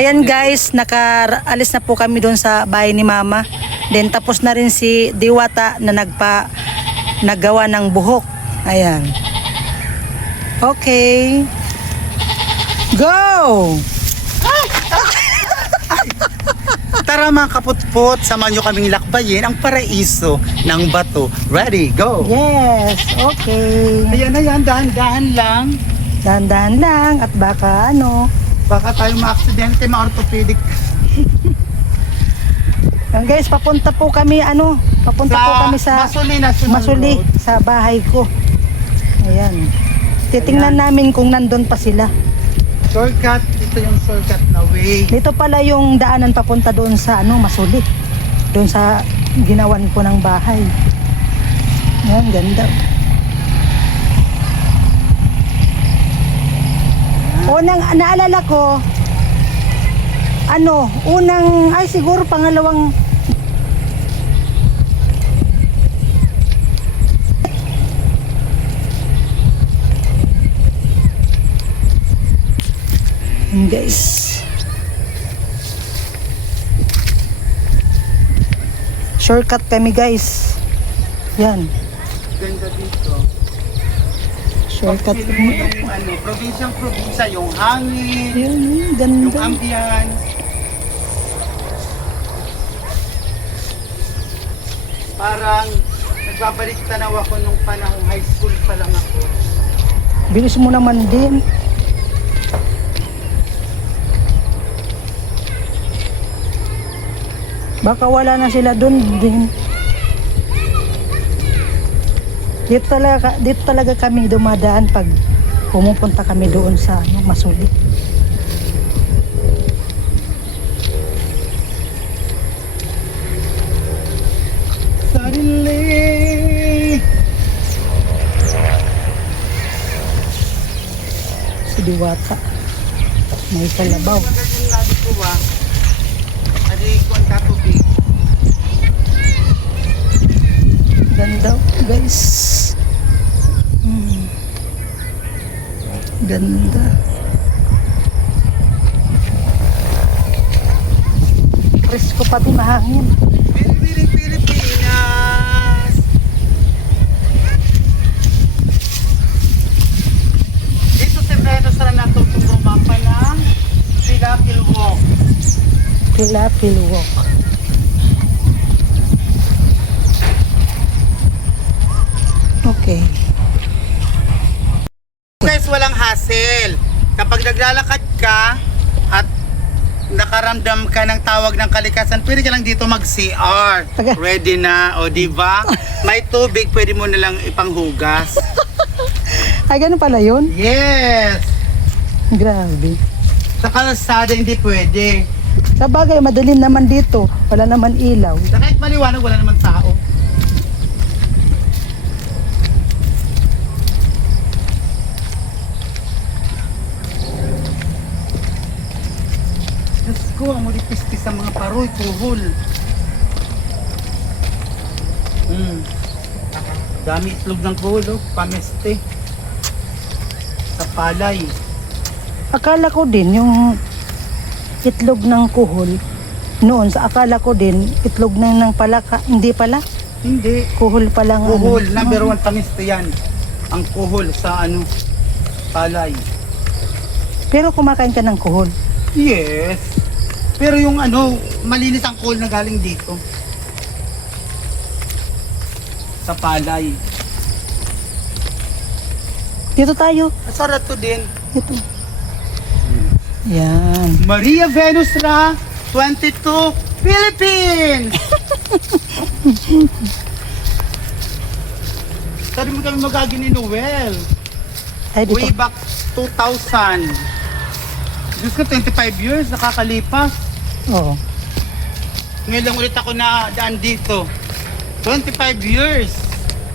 Ayan guys, nakaalis na po kami doon sa bahay ni Mama. Then tapos na rin si Diwata na naggawa ng buhok. Ayan. Okay. Go! Tara mga kaputpot, samahan nyo kaming lakbayin ang paraiso ng bato. Ready, go! Yes, okay. Ayan, dahan-dahan lang. Dahan-dahan lang at baka Baka tayo ma-aksidente, ma-orthopedic. Yan guys, papunta po kami sa Masuli National Masuli, Road. sa bahay ko. Ayan. Titingnan namin kung nandun pa sila. Shortcut, ito yung shortcut na way. Dito pala yung daanan papunta doon sa Masuli. Doon sa ginawan ko ng bahay. Ayan, ganda. Unang naalala ko, siguro pangalawang guys. Shortcut kami guys. Yan. Ganda dito. Shortcut Pag kami. yung probinsya, yung hangin, Yan, yung ganda. ambience. Parang nagbabalik tanaw ako nung panahong high school pa lang ako. Bilis mo naman din. Baka wala na sila doon din. Dito talaga kami dumadaan pag pumupunta kami doon sa Masuli. Suddenly, Si Diwata. May kalabaw. magaling na dito Adi ko ang katubig. Ganda guys. Ganda. Presko pati mahangin. Pilipinas, Pilipinas. Dito sa Venus na natutong rumapa ng Pilapil Walk. Pilapil Walk. Okay. Guys, walang hassle. Kapag naglalakad ka at nakaramdam ka ng tawag ng kalikasan, pwede ka lang dito mag-CR. Taga- Ready na, o diba? May tubig, pwede mo na lang ipanghugas. Ay, ganun pala yun? Yes! Grabe. Sa kalsada, hindi pwede. Sa bagay, madilim naman dito. Wala naman ilaw. Sa kahit maliwanag, wala naman tao. Diyos ko, ang mulipis-pis sa mga paroy, kuhol. Dami itlog ng kuhol, pameste. Sa palay. Akala ko din yung itlog ng kuhol. Noon, akala ko din itlog ng palaka. Hindi pala. Hindi. Kuhol pa lang. Kuhol, number one pameste yan. Ang kuhol sa palay. Pero kumakain ka ng kuhol. Yes. Pero yung malinis ang coal na galing dito. Sa palay. Dito tayo. Sarap to din. Ito. Yan. Maria Venus Ra, 22, Philippines! Sabi mo kami magagin ni Noel. Ay, dito. Way back 2000. Diyos ko, 25 years, nakakalipas. Oo. Ngayon lang ulit ako na daan dito. 25 years.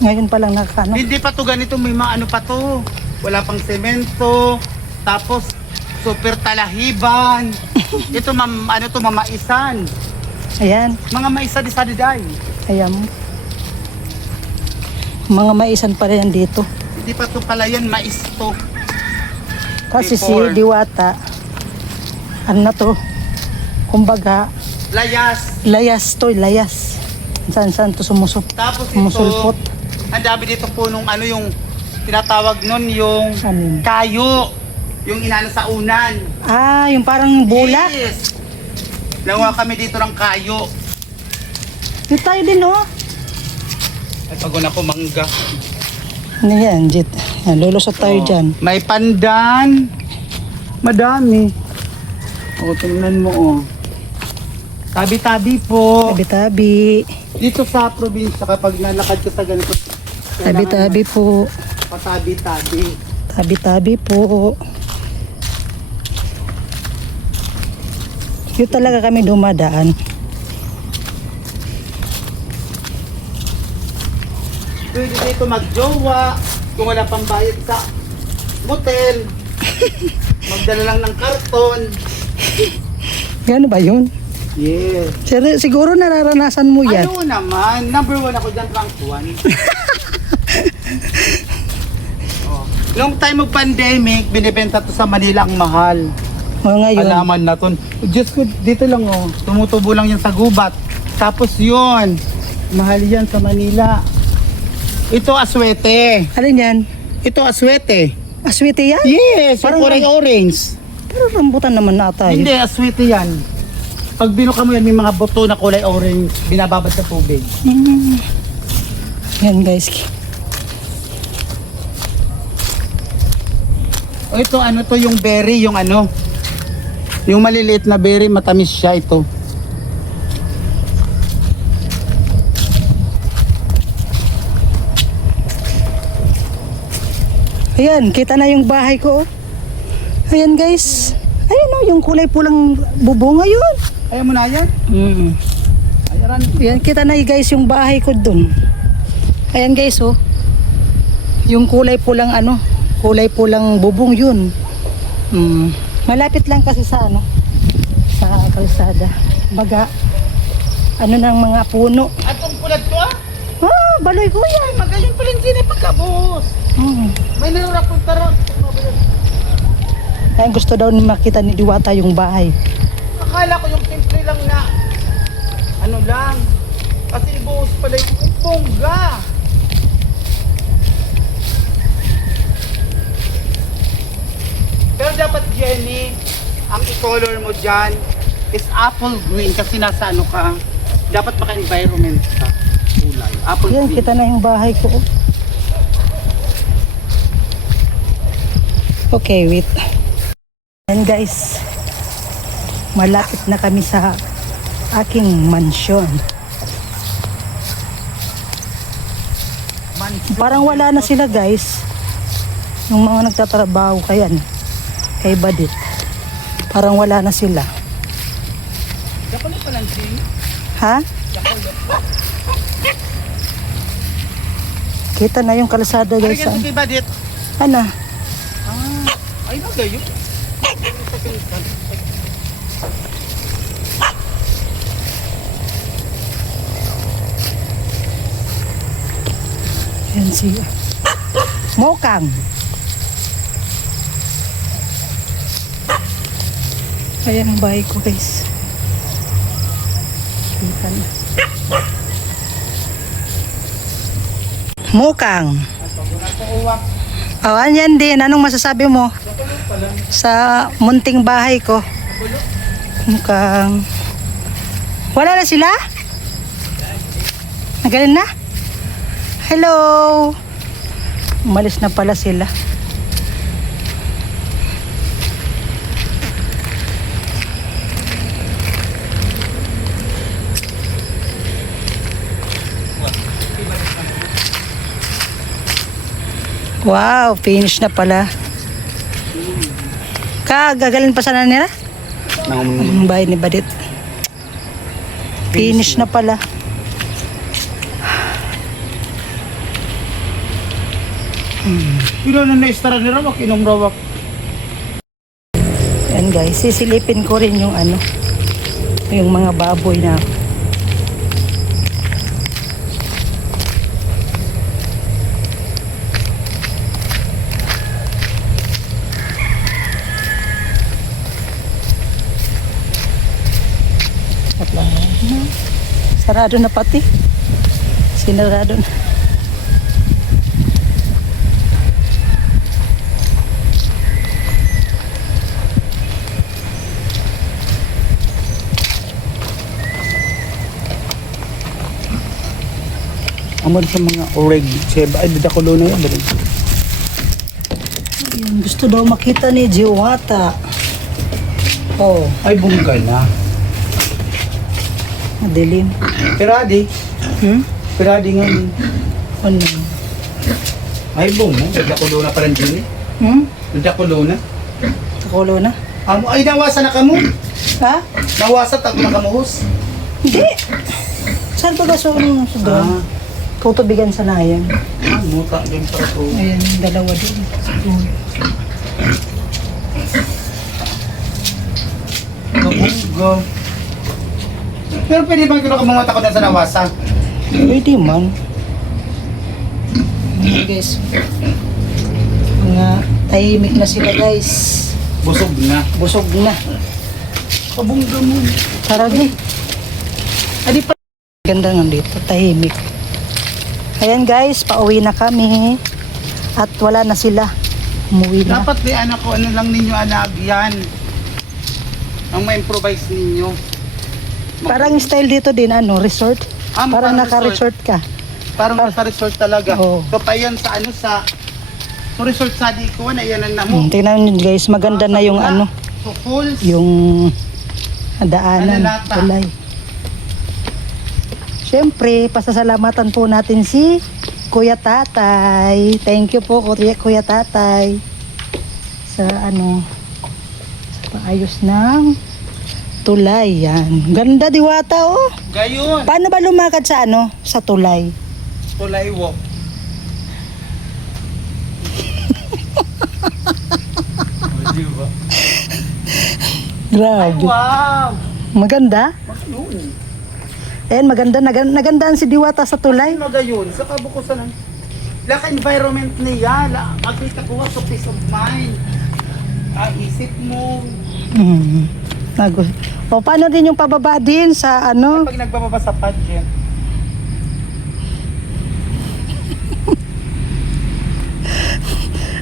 Ngayon pa lang nakakano. Hindi pa to ganito, may mga pa to. Wala pang semento. Tapos, super talahiban. Ito, mamaisan. Ayan. Mga maisa di sa diday. Ayan. Mga maisan pa rin dito. Hindi pa to pala yan, mais to. Kasi Before. si Diwata, ano na to, kumbaga, layas. layas. Saan to Tapos sumusulpot. ito, ang dami dito po nung ano yung tinatawag nun, yung Ano? kayo. Yung inano sa unan. Ah, yung parang bulak. Yes. Nakuha kami dito ng kayo. Dito tayo din, oh. Ay, pagod ako mangga. Ano yan, Jit? Yan, lulusot tayo Oh, dyan. may pandan. Madami. O, tingnan mo, oh. Tabi-tabi po. Tabi-tabi. Dito sa probinsya, kapag nalakad ka sa ganito, Tabi-tabi po. patabi-tabi. Tabi-tabi po. Yun talaga kami dumadaan. Pwede dito magjowa. Kung wala pang bayad sa motel. Magdala lang ng karton. Gano ba yun? Yes. Siguro nararanasan mo yan. Ano naman? Number 1 ako dyan, rank 1. Oh. Nung time of pandemic, binibenta to sa Manila ang mahal. O ngayon, Alaman na to. Diyos ko, dito lang oh. Tumutubo lang yan sa gubat. Tapos yun, mahal yan sa Manila. Ito aswete. alin yan? Ito aswete. Aswete yan? Yes, Parang- parang orange. Pero rambutan naman ata yun. Hindi, aswete yan. Pag binuka mo yan, may mga buto na kulay orange, binababad sa tubig. Yan guys. O ito, ano to yung berry, yung ano. Yung maliliit na berry, matamis siya ito. Ayan, kita na yung bahay ko. Oh. Ayan guys. Ayan oh, yung kulay pulang bubong ngayon. Ayaw mo na yan? Ayaran. Ayan, kita na guys yung bahay ko dun. Ayan guys oh. Yung kulay pulang ano, kulay pulang bubong yun. Malapit lang kasi sa ano, sa kalsada. Baga, ano ng mga puno. Atong pulad ko ah. Ah, baloy ko yan. Magayon pa rin sila pagkabuhos. May narurak kong tarot. Ayan, gusto daw ni makita ni Diwata yung bahay. Akala ko yung simple lang na ano lang. Kasi ibuhos pala yung bongga. Pero dapat Jenny, ang i-color mo dyan is apple green kasi nasa ano ka. Dapat maka-environment ka. Kulay. Apple Ayan, green. kita na yung bahay ko. Oh. Okay, wait. Ayan guys, malapit na kami sa aking mansyon. Parang wala na sila guys. Yung mga nagtatrabaho kayan, kay Badit. Parang wala na sila. Dapat pa lang Jing. Ha? Kita na yung kalsada Ay, guys. kasi diba dit? Ano? Ay, nagayon. Yan si Mokang. Ayan ang bahay ko guys. Kita na. Mokang. Oh, anyan din. Anong masasabi mo sa munting bahay ko? Mukang wala na sila? Nagaling na? Hello! Umalis na pala sila. Wow, finish na pala. Gagaling pa sana nila? Ang bahay ni Badit. Finish na pala. Pero na na-istara ni Rawak, inom Rawak. Yan guys, sisilipin ko rin yung ano, yung mga baboy na Sarado na pati. Sinarado na. Amor sa mga oreg, seba, ay dakulo na yun. Ayun, gusto daw makita ni Jiwata. Oh, Ay, bungga na. madilim. Piradi. Piradi nga. Ano? Ay, bunga. Dakulo na pa rin din eh. Dakulo na. Takulo na? Ay, nawasa na kamo. Ha? Nawasa, tako na kamuhos. Hindi. Saan pa ba sa doon? Tutubigan sa nayan. Muta din para to. Ayan, dalawa din. Kabungga. Pero pwede bang kinuha ka mga takot na sa nawasa? Pwede man. Ayan, guys. Mga tahimik na sila, guys. Busog na. Busog na. Kabungga mo. Taragi. Adi pa. Ganda nga dito, tahimik. Ayan guys, pauwi na kami. At wala na sila. Umuwi na. Dapat di anak ko, ano lang ninyo anak yan. Ang ma-improvise ninyo. Parang style dito din, ano, resort. Parang parang naka-resort ka. Parang sa resort talaga. Oo. So pa yan sa ano sa resort sa di ko na yan ang namo. Tingnan nyo guys, maganda na yung ano, So falls. yung daanan. Alalata. Tulay. Siyempre, pasasalamatan po natin si Kuya Tatay. Thank you po, Kuya Tatay. Sa ano, sa paayos ng tulay. Yan. Ganda Diwata, oh. Gayon. Paano ba lumakad sa ano, sa tulay? Tulay walk. Diba? Ay, Grabe. wow! Maganda? Yun. Ayan, nagandaan si Diwata sa tulay. Ay, magayon. Sa kabukusan ng environment niya. Agita ko sa peace of mind. Isip mo. O, paano din yung pababa din sa ano? Pag nagbababa sa pageant.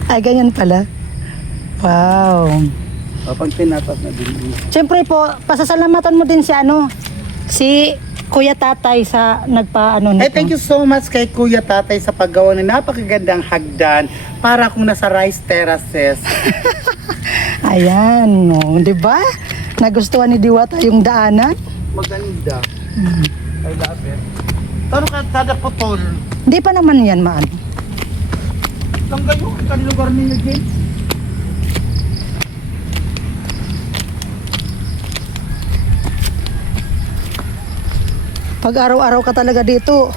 Ay, ganyan pala. Wow. Pag tinapat na din. Siyempre po, pasasalamatan mo din si ano, si Kuya Tatay sa nagpa-ano nito. Ay, thank you so much kay Kuya Tatay sa paggawa ng napakagandang hagdan para kung nasa rice terraces. Ayan, no, di ba? Nagustuhan ni Diwata yung daanan? Maganda. I love it. Taro ka tada putol. Hindi pa naman yan maano. Lang kayo, kan lugar ninyo din. Pag araw-araw ka talaga dito,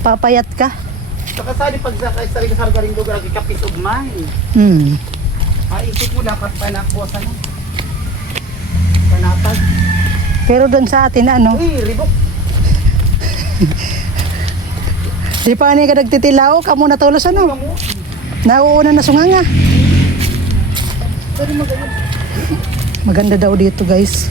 papayat ka. Saka sali pag sa garing lugar, kapis of mind. Isip mo dapat panakwasan mo. Panatag. Pero doon sa atin, ano, Uy, ribok. di pa ni ka nagtitilaw, kamo natulos ano? Nauuna na sunganga. Pero magayon. Maganda daw dito guys.